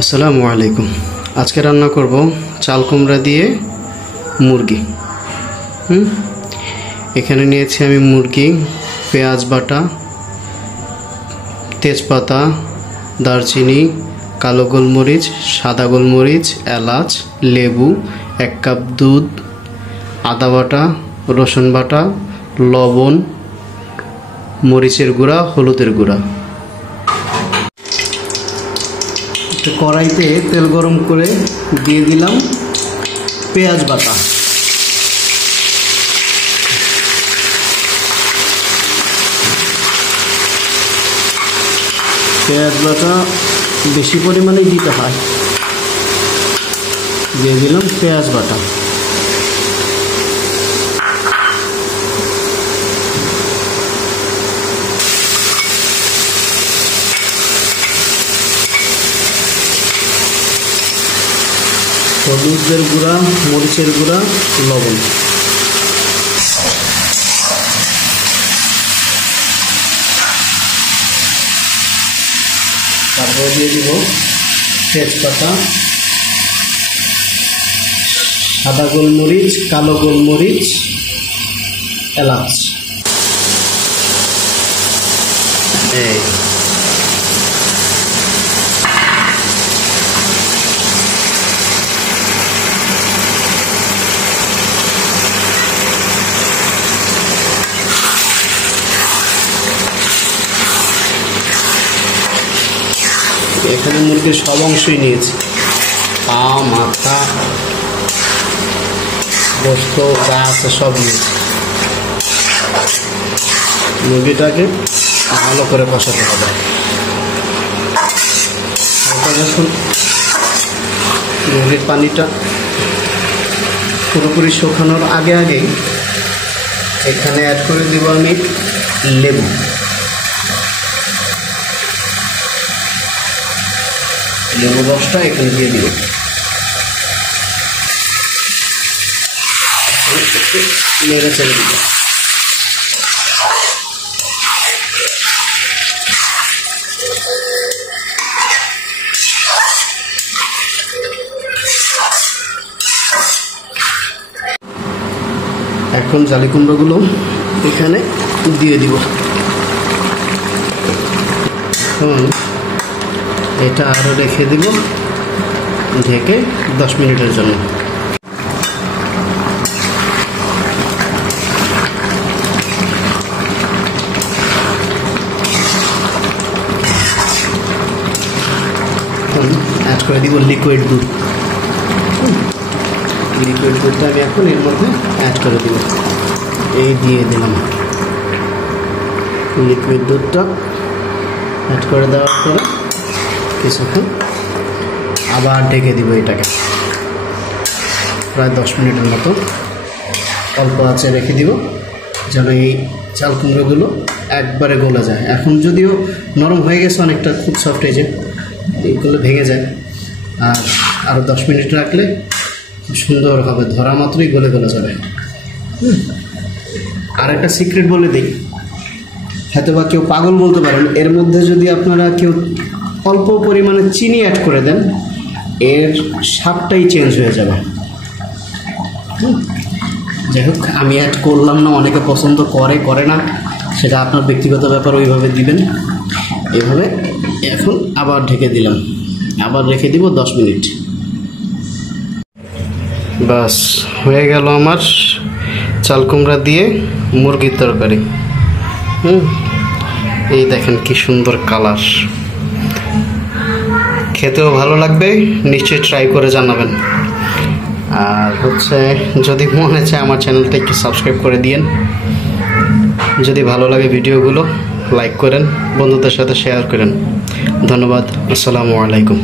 আসসালামু আলাইকুম। আজকে রান্না করব চাল কুমড়া দিয়ে মুরগি। এখানে নিয়েছি আমি মুরগি, পেঁয়াজ বাটা, তেজপাতা, দারচিনি, কালো গোলমরিচ, সাদা গোলমরিচ, এলাচ, লেবু, 1 কাপ দুধ, আদা বাটা, রসুন বাটা, লবণ, মরিচের গুঁড়া, হলুদের গুঁড়া। কড়াইতে তেল গরম করে দিয়ে দিলাম পেঁয়াজ বাটা। পেঁয়াজ বাটা বেশি পরিমাণেই দিতে হয়। দিয়ে দিলাম পেঁয়াজ বাটা। হলুদের গুঁড়া, মরিচের গুঁড়া, লবণ। তারপরে দিয়ে দিব তেজপাতা, সাদা গোলমরিচ, কালো গোলমরিচ, এলাচ। এখানে মুরগির সব অংশই নিয়েছি, পা, মাথা, গোস্ত যা আছে সব নিয়েছি। মুরগিটাকে ভালো করে কষাতে হবে। যখন মুরগির পানিটা পুরোপুরি শুকানোর আগেই এখানে অ্যাড করে দেব আমি লেবু। লেবু রসটা এখানে দিয়ে দিব। নেড়ে ছেড়ে দিব। এখন জালি কুমড়োগুলো এখানে দিয়ে দিব। এটা আরও রেখে দিব ঢেকে 10 মিনিটের জন্য। অ্যাড করে দিব লিকুইড দুধ। লিকুইড দুধটা আমি এখন এর মধ্যে অ্যাড করে দিব। এই দিয়ে দিলাম লিকুইড দুধটা। অ্যাড করে দেওয়ার পরে কিছুক্ষণ আবার ঢেকে দিব এটাকে, প্রায় 10 মিনিটের মতো অল্প আঁচে রেখে দিব, যেন এই চাল কুমড়োগুলো একবারে গলে যায়। এখন যদিও নরম হয়ে গেছে অনেকটা, খুব সফট হয়েছে, এইগুলো ভেঙে যায়। আর আরও 10 মিনিট রাখলে খুব সুন্দর হবে, ধরা মাত্রই গলে যাবে। আর একটা সিক্রেট বলে দিই, হয়তো বা কেউ পাগল বলতে পারেন, এর মধ্যে যদি আপনারা কেউ অল্প পরিমাণে চিনি অ্যাড করে দেন, এর স্বাদটাই চেঞ্জ হয়ে যাবে। যাই হোক, আমি অ্যাড করলাম না, অনেকে পছন্দ করে না, সেটা আপনার ব্যক্তিগত ব্যাপার, ওইভাবে দিবেন। এইভাবে এখন আবার ঢেকে দিলাম, আবার রেখে দিব 10 মিনিট। বাস হয়ে গেল আমার চাল কুমড়া দিয়ে মুরগির তরকারি। এই দেখেন কি সুন্দর কালার, খেতেও ভালো লাগবে, নিশ্চয়ই ট্রাই করে জানাবেন। আর যদি মনে চায় আমার চ্যানেলটা একটু সাবস্ক্রাইব করে দিয়েন। যদি ভালো লাগে ভিডিওগুলো লাইক করেন, বন্ধুদের সাথে শেয়ার করেন। ধন্যবাদ। আসসালামু আলাইকুম।